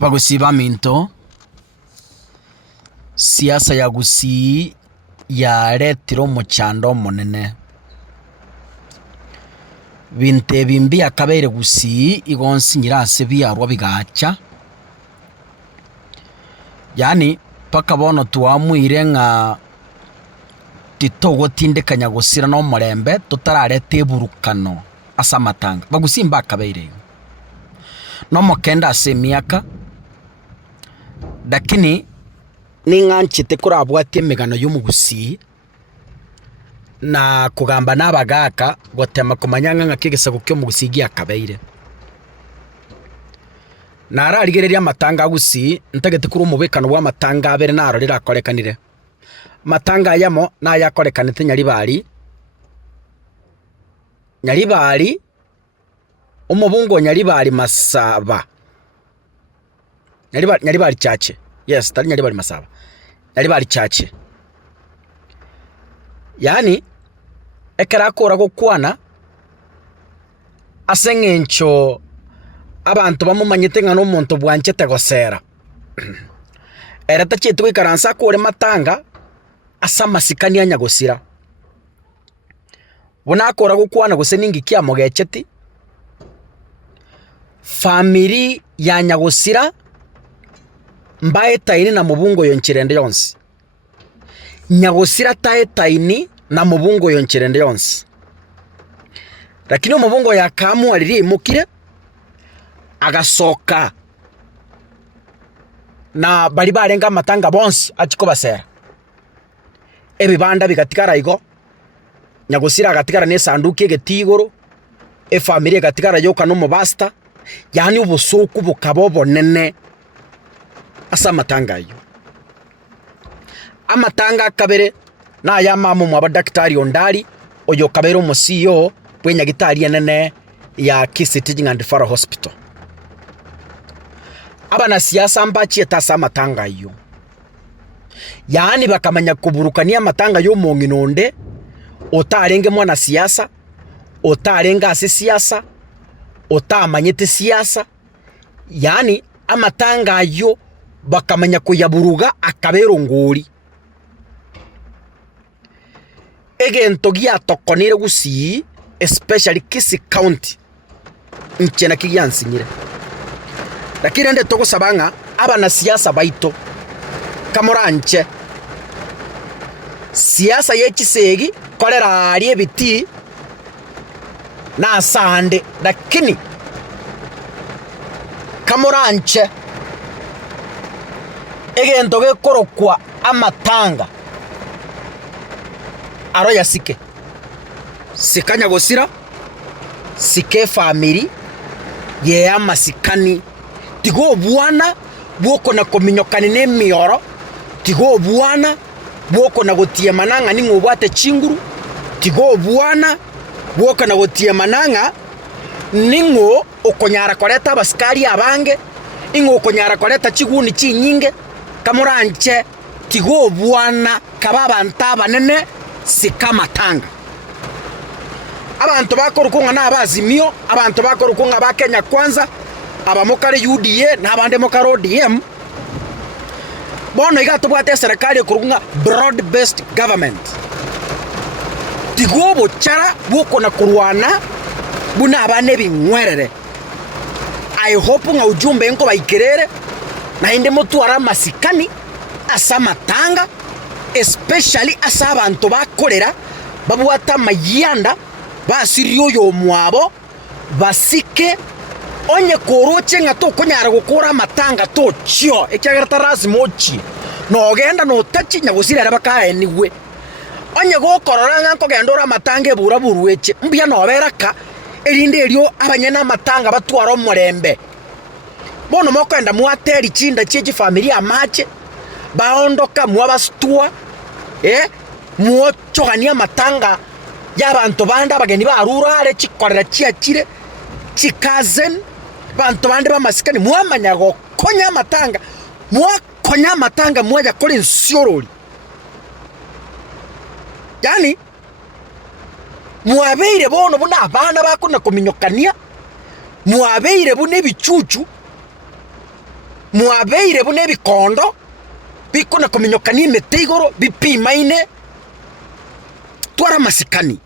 Bagusiba minto siasa ya Gusii yaretire omochando omonene binte bimbi akabeire Gusii igonsinyira ase biarwa bigacha, yani paka bono twamwire ng'a titogotindikanya gusira no morembe tutarareta eburukano ase amatanga Bagusii mbakabeire no mokenda ase emiaka, lakini ning'anchete korabwatia emegano y'omugusii na kugamba n'abagaka gotema komanya ng'aki egesago kia omugusii giakabeire nararigereria amatanga Gusii ntagete kuri omobekano bwa amatanga abere narorire akorekanire. Matanga ayamo nayakorekanete Nyaribari omobungo Nyaribari Masaba, Nyaribari Chache, yes, tari Nyaribari Masaba, Nyaribari Chache. Yani ekera akora gokwana ase eng'encho abantu bamumanyete ng'a n'omonto bwanchete gosera ere tachiete goikaransa akore matanga ase amasikani a Nyagosira. Bono akora gokwana gose ningi kiamogecheti famiri ya Nyagosira mbaetaini na mobungo yonchirende yonsi, Nyagosira taetaini na mobungo yonchirende yonsi, lakini omobungo yakamwaririe imukire agasoka na bari barenga amatanga bonsi achiko basera ebibanda bigatigara igo, Nyagosira agatigara n'esanduku egeti igoro, efamiri egatigara yoka n'omobasta, yani obosoku bokaba obonene ase amatanga ayo. Amatanga akabere naya mama mwa abadaktari ondari oyo kabere omo CEO bwe nyagitari enene ya Kisii Teaching and Referral Hospital. Abana siasa mbachieta ase amatanga ayo, yani bakamanya kuburukania amatanga y'omong'inonde otarenge mwana siasa, otarenga ase siasa, otamanyete siasa, yani amatanga ayo bakamanya kuyaburuga akabero ngori. Egento giatokonire Gusii, especially Kisii County, nchena kigiansinyire. Lakini ende togosaba ng'a abana siasa baito kamoranche siasa yechisegi korera ari ebiti na sande, lakini kamoranche egento gekorokwa amatanga aro yasike sika Nyagosira sike famiri ye amasikani tigo bwana bwoko na kominyokani n'emioro, tigo bwana bwoko na gotie mananga ningo bwate chinguru, tigo bwana bwoko na gotie mananga ningo okonyara koreta abasikari abange, ingo okonyara koreta chiguni chinyinge kamoranche tigo bwana kaba abantu abanene sika matanga. Abantu bakorukunga n'abazimio, abantu bakorukunga ba Kenya Kwanza, abamokare UDA n'abande mokare ODM, bono igatobwate serikali ekorunga broad based government. Tigo bochara bwoko na kurwana buna abane bingwerere. I hope nga ujumbe enko baikirere na inde motwara masikani asa matanga, especially asa abantu bakorera babwata mayanda basirio yo mwabo basike onye koroche nga to konyara gukora matanga to chio ekyagata rasimochi no genda no tachi Nyagosira rabaka eniwe onye gokorora nga kogendora matanga ebura burueche mbya no beraka erinde erio abanyena matanga batwara omorembe bono mokwenda mwateri chinda cheji familia amache baondoka mwabastua mwochogania matanga y'abantu banda abageni barurare chikorera chiachire chikazen bantu bande bamasikani mwamanya gokonya amatanga mwakonya amatanga mwaja kore nsiorori, yani mwabeire bono buna abana bakona kominyokania mwabeire bune bichuchu mwabeire bune bikondo bikona kuminyokania imete igoro bipimaine twara masikani